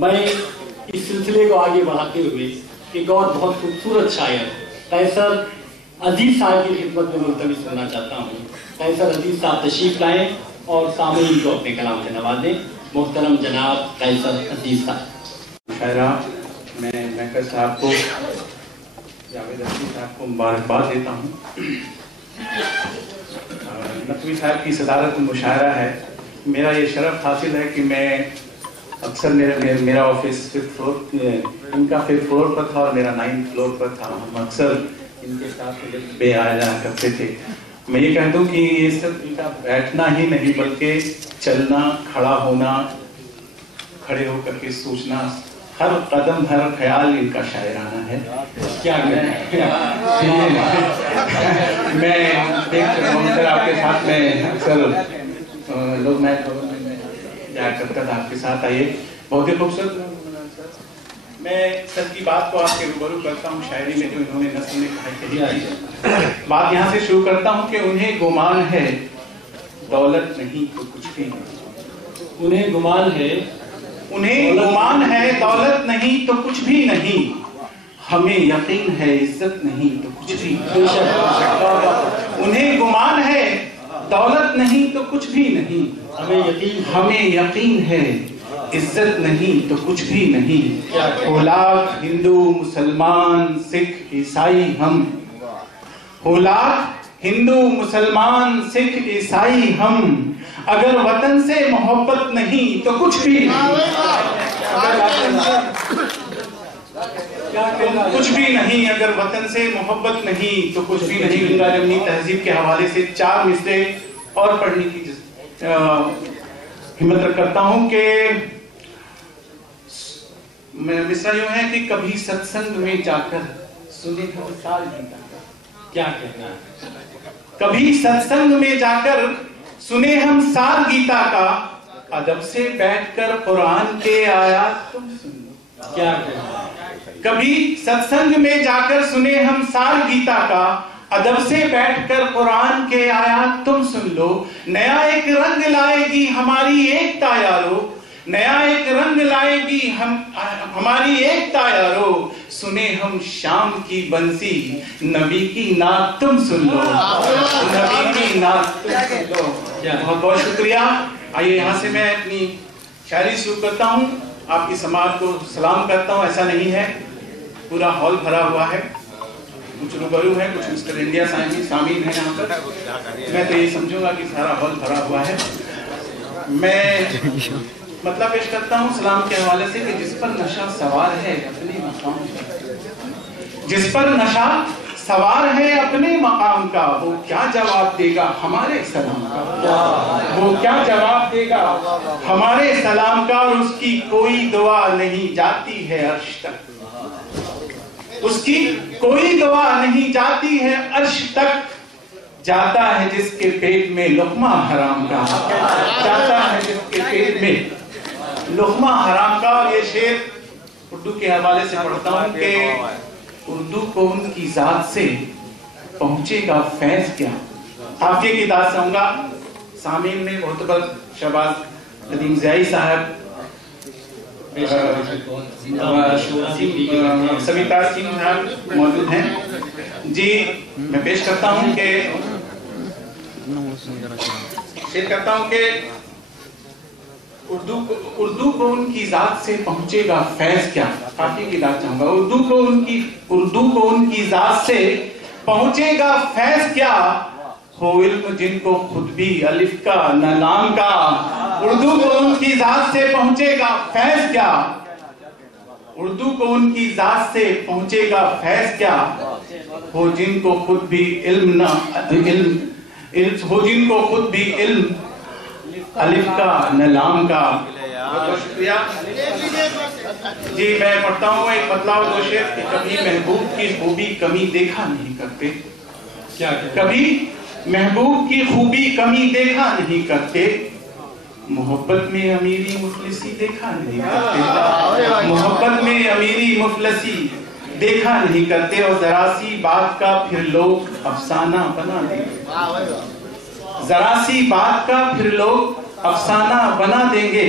میں اس سلسلے کو آگے بڑھاتے ہوئے ایک اور بہت خوبصورت شاعر قیصر عزیز صاحب کی خدمت میں ملتمس کرنا چاہتا ہوں. قیصر عزیز صاحب تشریف لائیں اور سامعین کو اپنے کلام سے نوازیں. محترم جناب قیصر عزیز صاحب. شاعرہ میں مہکر صاحب کو جاوید عزیز صاحب کو مبارکباد دیتا ہوں. نقوی صاحب کی صدارت مشاعرہ ہے. میرا یہ شرف حاصل ہے کہ میں اکثر میرا آفس 5th فلور ان کا 5th فلور پر تھا اور میرا 9th فلور پر تھا. ہم اکثر ان کے ساتھ بے آیا جایا کرتے تھے. میں یہ کہتا ہوں کہ یہ صرف ان کا بیٹھنا ہی نہیں بلکہ چلنا، کھڑا ہونا، کھڑے ہو کر کے سوچنا، ہر قدم ہر خیال ان کا شاعرانہ ہے. کیا میں دیکھ رہا ہوں سر آپ کے ساتھ میں اکثر لوگ میں جایا کرتا تھا آپ کے ساتھ. آئیے بہت ہی خوبصورت. میں سر کی بات کو آپ کے روبرو کرتا ہوں. شاعری میں جو انہوں نے نظم میں کہی بات یہاں سے شروع کرتا ہوں کہ انہیں گمان ہے دولت نہیں تو کچھ بھی نہیں. انہیں گمان ہے دولت نہیں تو کچھ بھی نہیں. ہمیں یقین ہے عزت نہیں تو کچھ بھی نہیں. انہیں گمان ہے دولت نہیں تو کچھ بھی نہیں. ہمیں یقین ہے عزت نہیں تو کچھ بھی نہیں. اولاد ہندو مسلمان سکھ عیسائی ہم، اولاد ہندو مسلمان سکھ عیسائی ہم، اگر وطن سے محبت نہیں تو کچھ بھی نہیں. کچھ بھی نہیں اگر وطن سے محبت نہیں تو کچھ بھی نہیں. گنگا جمنی تہذیب کے حوالے سے 4 مصرے اور پڑھنے کی ہمت کرتا ہوں کہ مصرع یوں ہے کہ کبھی ستسنگ میں جا کر سنے ہم سال گیتا کا. کیا کہنا ہے؟ کبھی ستسنگ میں جا کر سنے ہم سال گیتا کا، ادب سے بیٹھ کر قرآن کے آیات تم سن لو. کیا کہنا ہے؟ کبھی ستسنگ میں جا کر سنے ہم سال گیتا کا، ادب سے بیٹھ کر قرآن کے آیات تم سن لو. نیا ایک رنگ لائے گی ہماری ایکتا یارو، نیا ایک رنگ لائے گی ہماری ایکتا یارو. سنے ہم شام کی بنسی، نبی کی نعت تم سن لو، نبی کی نعت تم سن لو. بہت بہت شکریہ. آئیے یہاں سے میں اپنی شاعری شروع کرتا ہوں. آپ کی سماعت کو سلام کرتا ہوں. ایسا نہیں ہے، پورا ہال بھرا ہوا ہے. کچھ روبرو ہے، کچھ مسٹر انڈیا سامعین ہیں یہاں پر. میں تو یہ سمجھوں گا کہ سارا ہال بھرا ہوا ہے. میں مطلب پیش کرتا ہوں سلام کے حوالے سے کہ جس پر نشہ سوار ہے اپنے مقام کا، جس پر نشہ سوار ہے اپنے مقام کا، وہ کیا جواب دے گا ہمارے سلام کا. وہ کیا جواب دے گا ہمارے سلام کا. اور اس کی کوئی دعا نہیں جاتی ہے عرش تک، اس کی کوئی دعا نہیں جاتی ہے عرش تک. جاتا ہے جس کے پیٹ میں لقمہ حرام کا، جاتا ہے جس کے پیٹ میں لقمہ حرام کا. اور یہ شعر اردو کے حوالے سے پڑھتا ہوں کہ اردو کو ان کی ذات سے پہنچے گا فیض کیا. قافیے کی داد سے ہوں گا. سامعین میں معتبر شہباز ندیم ضیائی صاحب، سمیتا سنگھ صاحب موجود ہیں. جی میں پیش کرتا ہوں کہ شیئر کرتا ہوں کہ اردو کو ان کی ذات سے پہنچے گا فیض کیا. کافی کی داد چاہوں گا. اردو کو ان کی ذات سے پہنچے گا فیض کیا. ہو علم جن کو خود بھی الف کا نہ لام کا. اردو کو ان کی ذات سے پہنچے گا فیض کیا. اردو کو ان کی ذات سے پہنچے گا فیض کیا. ہو جن کو خود بھی علم ہو جن کو خود بھی علم الف کا نہ لام کا. بہت شکریہ. جی میں پڑھتا ہوں ایک بتلاؤ دو شعر کہ کبھی محبوب کی خوبی کمی دیکھا نہیں کرتے. کبھی محبوب کی خوبی کمی دیکھا نہیں کرتے. محبت میں امیری مفلسی دیکھا نہیں کرتے. محبت میں امیری مفلسی دیکھا نہیں کرتے. اور ذرا سی بات کا پھر لوگ افسانہ بنا دیں گے. ذرا سی بات کا پھر لوگ افسانہ بنا دیں گے.